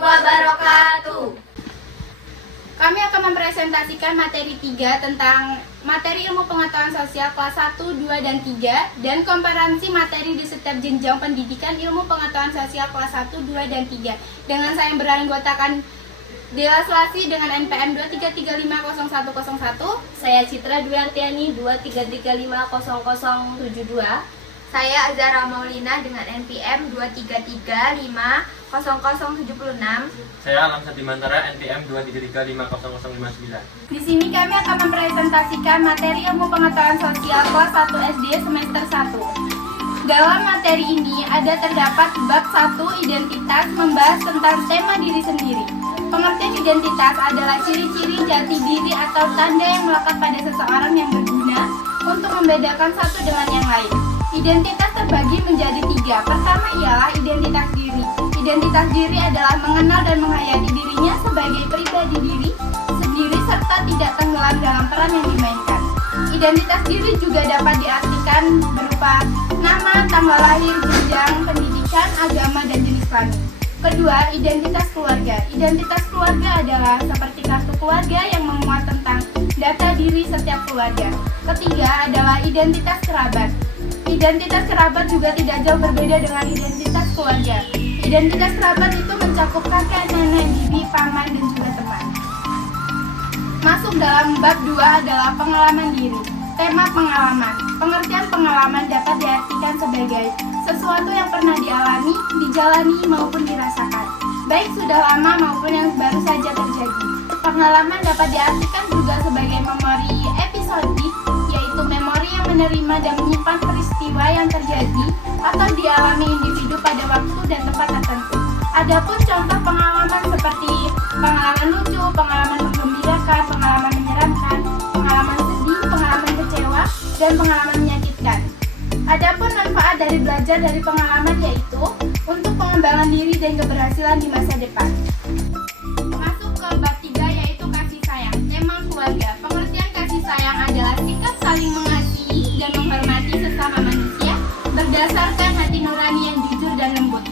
wabarakatuh. Kami akan mempresentasikan materi 3 tentang materi ilmu pengetahuan sosial kelas 1, 2, dan 3 dan kompetensi materi di setiap jenjang pendidikan ilmu pengetahuan sosial kelas 1, 2, dan 3 dengan saya yang beranggotakan Dela Selasi dengan NPM 23350101. Saya Citra Dwi Artiani 23350072. Saya Azhara Maulina dengan NPM 23350076. Saya Alam Sadimantara NPM 23350059. Di sini kami akan mempresentasikan materi ilmu pengetahuan sosial kelas 1 SD semester 1. Dalam materi ini terdapat bab 1 identitas membahas tentang tema diri sendiri. Pengertian identitas adalah ciri-ciri jati diri atau tanda yang melekat pada seseorang yang berguna untuk membedakan satu dengan yang lain. Identitas terbagi menjadi 3. Pertama ialah identitas diri. Identitas diri adalah mengenal dan menghayati dirinya sebagai pribadi diri sendiri serta tidak tenggelam dalam peran yang dimainkan. Identitas diri juga dapat diartikan berupa nama, tanggal lahir, jenjang pendidikan, agama, dan jenis kelamin. Kedua, identitas keluarga. Identitas keluarga adalah seperti kartu keluarga yang memuat tentang data diri setiap keluarga. Ketiga adalah identitas kerabat. Identitas kerabat juga tidak jauh berbeda dengan identitas keluarga. Identitas kerabat itu mencakup kakek, nenek, bibi, paman, dan juga teman. Masuk dalam bab 2 adalah pengalaman diri. Tema pengalaman. Pengertian pengalaman dapat diartikan sebagai sesuatu yang pernah dialami, dijalani, maupun dirasakan, baik sudah lama maupun yang baru saja terjadi. Pengalaman dapat diartikan juga sebagai memori episodik, yaitu memori yang menerima dan menyimpan peristiwa yang terjadi atau dialami individu pada waktu dan tempat tertentu. Adapun contoh pengalaman seperti pengalaman lucu, pengalaman menggembirakan, pengalaman menyeramkan, pengalaman sedih, pengalaman kecewa, dan pengalaman menyakitkan. Adapun manfaat dari belajar dari pengalaman yaitu untuk pengembangan diri dan keberhasilan di masa depan. Masuk ke bab 3 yaitu kasih sayang. Tema keluarga. Pengertian kasih sayang adalah sikap saling mengasihi dan menghormati sesama manusia berdasarkan hati nurani yang jujur dan lembut.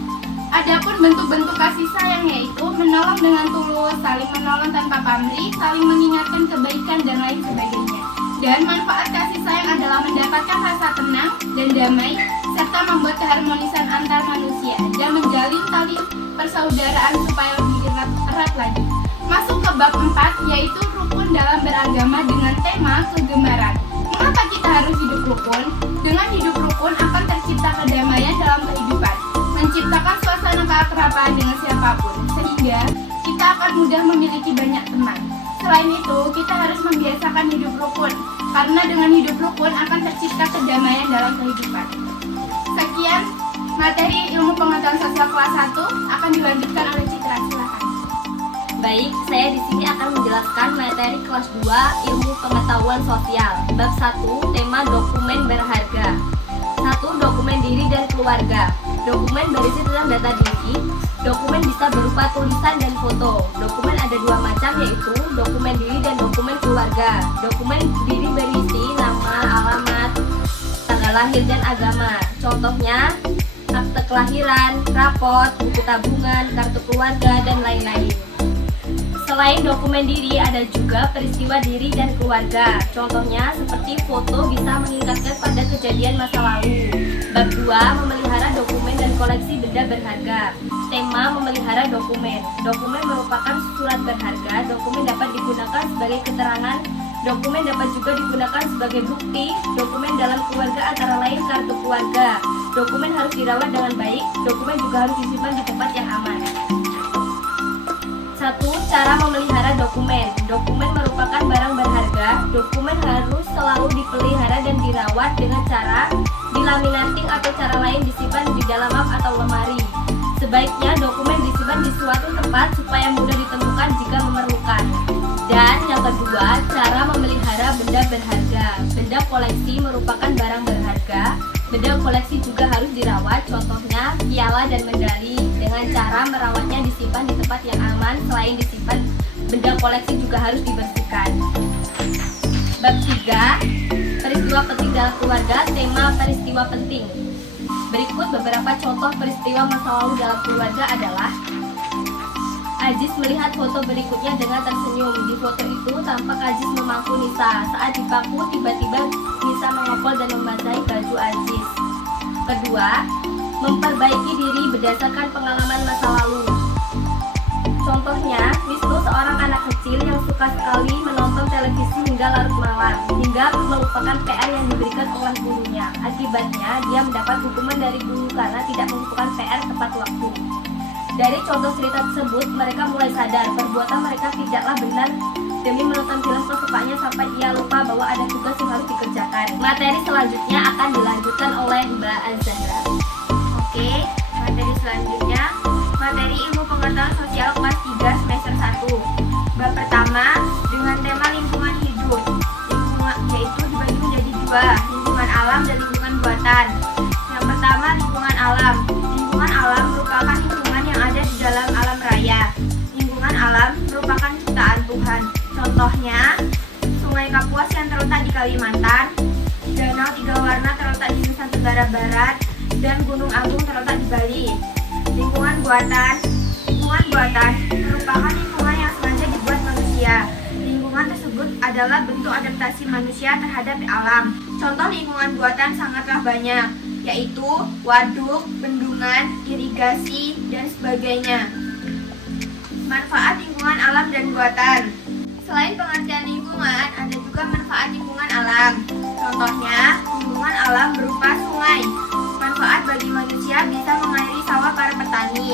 Adapun bentuk-bentuk kasih sayang yaitu menolong dengan tulus, saling menolong tanpa pamrih, saling mengingatkan kebaikan, dan lain sebagainya. Dan manfaat kasih sayang adalah mendapatkan rasa tenang dan damai, serta membuat keharmonisan antar manusia dan menjalin tali persaudaraan supaya lebih erat lagi. Masuk ke bab 4 yaitu rukun dalam beragama dengan tema kegemaran. Mengapa kita harus hidup rukun? Dengan hidup rukun akan tercipta kedamaian dalam kehidupan, menciptakan suasana keakraban dengan siapapun, sehingga kita akan mudah memiliki banyak teman. Selain itu, kita harus membiasakan hidup rukun, karena dengan hidup rukun akan tercipta kedamaian dalam kehidupan. Sekian materi ilmu pengetahuan sosial kelas 1 akan dilanjutkan oleh Citra. Silakan. Baik, saya di sini akan menjelaskan materi kelas 2 ilmu pengetahuan sosial. Bab 1, tema dokumen berharga. 1. Dokumen diri dan keluarga. Dokumen berisi tentang data diri. Dokumen bisa berupa tulisan dan foto. Dokumen ada 2 macam yaitu dokumen diri dan dokumen keluarga. Dokumen diri berisi nama, alamat, tanggal lahir, dan agama. Contohnya akte kelahiran, raport, buku tabungan, kartu keluarga, dan lain-lain. Selain dokumen diri, ada juga peristiwa diri dan keluarga. Contohnya seperti foto bisa mengingatkan pada kejadian masa lalu. Bab 2, memelihara dokumen dan koleksi benda berharga. Tema memelihara dokumen. Dokumen merupakan surat berharga. Dokumen dapat digunakan sebagai keterangan. Dokumen dapat juga digunakan sebagai bukti. Dokumen dalam keluarga antara lain kartu keluarga. Dokumen harus dirawat dengan baik. Dokumen juga harus disimpan di tempat yang aman. 1. Cara memelihara dokumen. Dokumen merupakan barang berharga. Dokumen harus selalu dipelihara dan dirawat dengan cara dilaminating atau cara lain disimpan di dalam map atau lemari. Sebaiknya dokumen disimpan di suatu tempat supaya mudah ditemukan jika memerlukan. Dan yang kedua, cara memelihara benda berharga. Benda koleksi merupakan barang berharga. Benda koleksi juga harus dirawat, contohnya piala dan medali. Dengan cara merawatnya disimpan di tempat yang aman. Selain disimpan, benda koleksi juga harus dibersihkan. Bab 3, peristiwa penting dalam keluarga. Tema peristiwa penting. Berikut beberapa contoh peristiwa masa lalu dalam keluarga adalah Ajis melihat foto berikutnya dengan tersenyum. Di foto itu tampak Ajis memangku Nisa. Saat dipaku, tiba-tiba Nisa mengopol dan membasahi baju Ajis. Kedua, memperbaiki diri berdasarkan pengalaman masa lalu. Contohnya, Wisnu seorang anak kecil yang suka sekali menonton televisi hingga larut malam, hingga melupakan PR yang diberikan oleh gurunya. Akibatnya, dia mendapat hukuman dari guru karena tidak melakukan PR tepat waktu. Dari contoh cerita tersebut, mereka mulai sadar perbuatan mereka tidaklah benar demi menonton film kesukaannya sampai ia lupa bahwa ada tugas yang harus dikerjakan. Materi selanjutnya akan dilanjutkan oleh Mbak Azahra. Oke, materi selanjutnya materi ilmu pengetahuan sosial kelas 3 semester 1. Bab pertama dengan tema lingkungan hidup. Yaitu dibagi menjadi dua, lingkungan alam dan lingkungan buatan. Yang pertama lingkungan alam. Lingkungan alam merupakan lingkungan yang ada di dalam alam raya. Lingkungan alam merupakan ciptaan Tuhan. Contohnya, Sungai Kapuas yang terletak di Kalimantan, Danau Tiga Warna terletak di Nusa Tenggara Barat, dan Gunung Agung terletak di Bali. Lingkungan buatan merupakan lingkungan yang sengaja dibuat manusia. Lingkungan tersebut adalah bentuk adaptasi manusia terhadap alam. Contoh lingkungan buatan sangatlah banyak, yaitu waduk, bendungan, irigasi, dan sebagainya. Manfaat lingkungan alam dan buatan. Selain pengertian lingkungan, ada juga manfaat lingkungan alam. Contohnya, lingkungan alam berupa sungai. Manfaat bagi manusia bisa mengairi sawah para petani.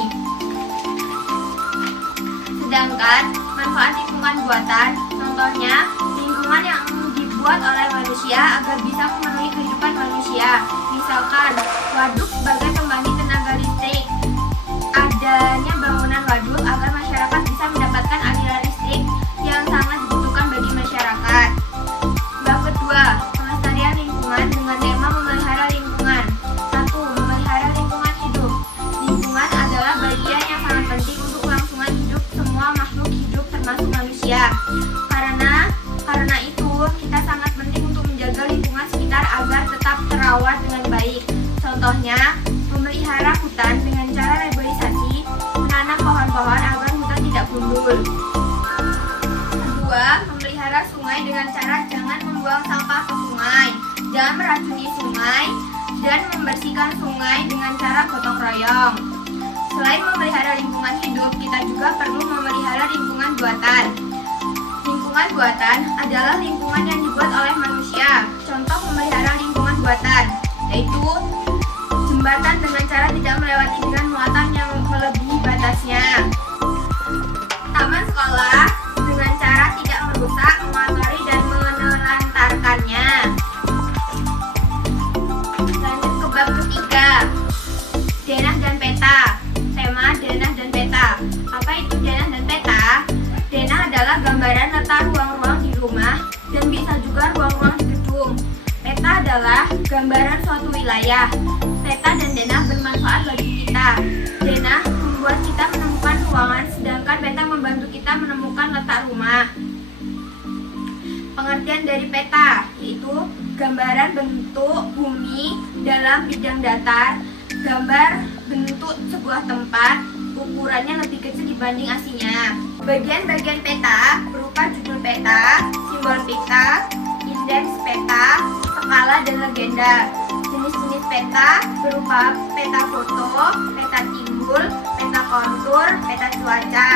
Sedangkan manfaat lingkungan buatan, contohnya lingkungan yang dibuat oleh manusia agar bisa memenuhi kehidupan manusia. Misalkan, waduk sebagai pembangkit tenaga listrik. Adanya bangunan waduk agar masyarakat bisa mendapatkan aliran listrik yang sangat dibutuhkan bagi masyarakat. Bab kedua, pelestarian lingkungan dengan tema memelihara lingkungan. 1. Memelihara lingkungan hidup. Lingkungan adalah bagian yang sangat penting untuk kelangsungan hidup semua makhluk hidup termasuk manusia. Karena itu, kita sangat penting untuk menjaga lingkungan sekitar agar tetap terawat dengan baik. Contohnya, memelihara hutan dengan cara reboisasi, menanam pohon-pohon agar hutan tidak gundul. Kedua, memelihara sungai dengan cara jangan membuang sampah ke sungai, jangan meracuni sungai, dan membersihkan sungai dengan cara gotong royong. Selain memelihara lingkungan hidup, kita juga perlu memelihara lingkungan buatan. Lingkungan buatan adalah lingkungan yang dibuat oleh manusia. Contoh memelihara lingkungan buatan, yaitu jembatan dengan cara tidak melewati dengan muatan yang melebihi batasnya. Taman sekolah dengan cara tidak merusak, mengotori, dan menelantarkannya. Lanjut ke bab ketiga, denah dan peta. Tema denah dan peta. Apa itu denah dan peta? Denah adalah gambaran letak ruang-ruang di rumah dan bisa juga ruang-ruang di gedung. Peta adalah gambaran suatu wilayah. Peta dan denah bermanfaat bagi kita. Denah membuat kita menemukan ruangan, sedangkan peta membantu kita menemukan letak rumah. Pengertian dari peta yaitu gambaran bentuk bumi dalam bidang datar, gambar bentuk sebuah tempat, ukurannya lebih kecil dibanding aslinya. Bagian-bagian peta berupa judul peta, simbol peta, indeks peta, skala, dan legenda. Jenis-jenis peta berupa peta foto, peta timbul, peta kontur, peta cuaca.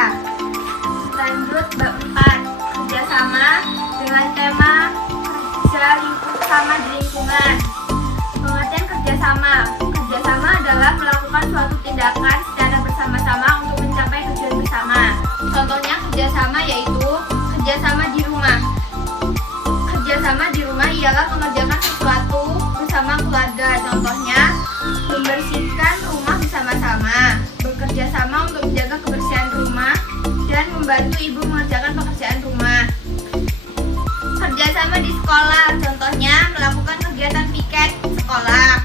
Lanjut bab 4, kerjasama dengan tema kerja sama di lingkungan. Pengertian kerjasama. Kerjasama adalah melakukan suatu tindakan secara bersama-sama untuk mencapai tujuan bersama. Contohnya kerjasama yaitu kerjasama di rumah. Kerjasama di rumah ialah mengerjakan sesuatu bersama keluarga. Contohnya membersihkan rumah bersama-sama, bekerja sama untuk menjaga kebersihan rumah, dan membantu ibu mengerjakan pekerjaan rumah. Kerjasama di sekolah, contohnya melakukan kegiatan piket sekolah.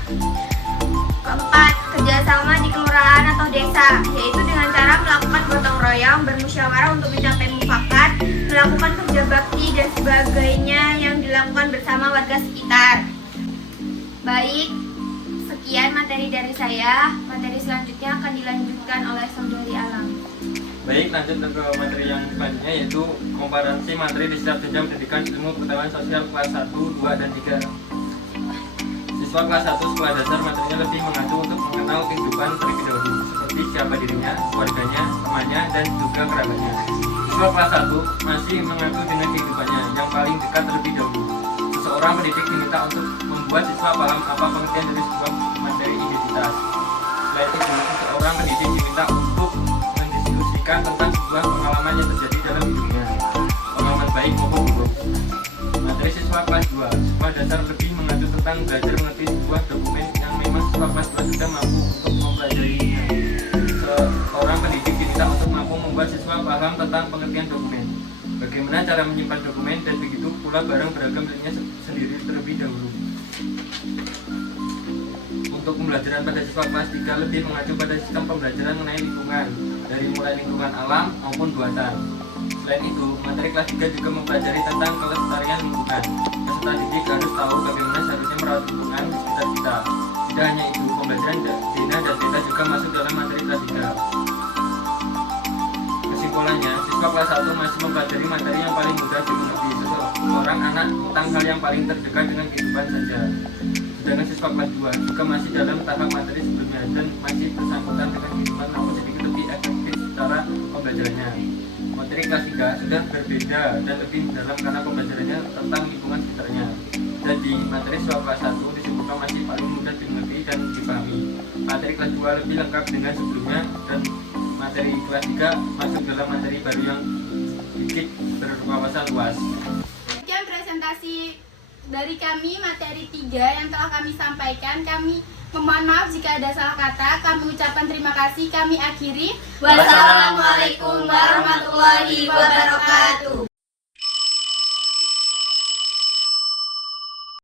Keempat, kerjasama di kelurahan atau desa, yaitu dengan cara melakukan gotong royong, bermusyawarah untuk mencapai mufakat, melakukan kerja bakti, dan sebagainya yang dilakukan bersama warga sekitar. Baik, sekian materi dari saya. Materi selanjutnya akan dilanjutkan oleh Saudari Alam. Baik, lanjut ke materi yang selanjutnya yaitu komparasi materi di setiap jenjang pendidikan ilmu pengetahuan sosial kelas 1, 2, dan 3. Siswa kelas 1 sekolah dasar materinya lebih mengacu untuk mengenal kehidupan terlebih dahulu, seperti siapa dirinya, keluarganya, temannya, dan juga kerabatnya. Siswa kelas 1 masih mengacu dengan kehidupannya yang paling dekat terlebih dahulu. Seseorang pendidik diminta untuk membuat siswa paham apa pengertian dari sebuah materi identitas. Selain itu, seseorang pendidik diminta untuk mendiskusikan tentang sebuah pengalaman yang terjadi dalam hidupnya, pengalaman baik maupun buruk. Materi siswa kelas 2, sekolah dasar lebih mengacu tentang belajar mengerti sebuah dokumen yang memang siswa kelas 2 sudah mampu untuk mempelajarinya. Seorang pendidik diminta untuk mampu membuat siswa paham tentang pengertian dokumen, bagaimana cara menyimpan dokumen, dan begitu pula barang beragam miliknya sendiri terlebih dahulu. Untuk pembelajaran pada siswa kelas 3 lebih mengacu pada sistem pembelajaran mengenai lingkungan, dari mulai lingkungan alam maupun buatan. Selain itu, materi kelas 3 juga mempelajari tentang kelestarian lingkungan. Peserta didik harus tahu bagaimana seharusnya merawat lingkungan di sekitar kita. Tidak hanya itu, pembelajaran zona dan beta juga masuk dalam materi kelas 3. Kesimpulannya, siswa kelas 1 masih mempelajari materi yang paling mudah dimengerti seseorang anak tentang hal yang paling terdekat dengan kehidupan saja. Sedangkan siswa kelas 2 juga masih dalam tahap materi sebelumnya dan masih bersangkutan dengan kehidupan namun sedikit lebih efektif secara pembelajarannya. Materi kelas 3 sudah berbeda dan lebih dalam karena pembelajarannya tentang lingkungan sekitarnya. Jadi, materi siswa kelas 1 disebutkan masih paling mudah dimengerti dan dipahami. Materi kelas 2 lebih lengkap dengan sebelumnya dan materi kelas 3 masuk dalam materi baru yang sedikit berwawasan luas. Sekian presentasi dari kami materi 3 yang telah kami sampaikan. Kami memohon maaf jika ada salah kata. Kami ucapkan terima kasih. Kami akhiri. Wassalamualaikum warahmatullahi wabarakatuh.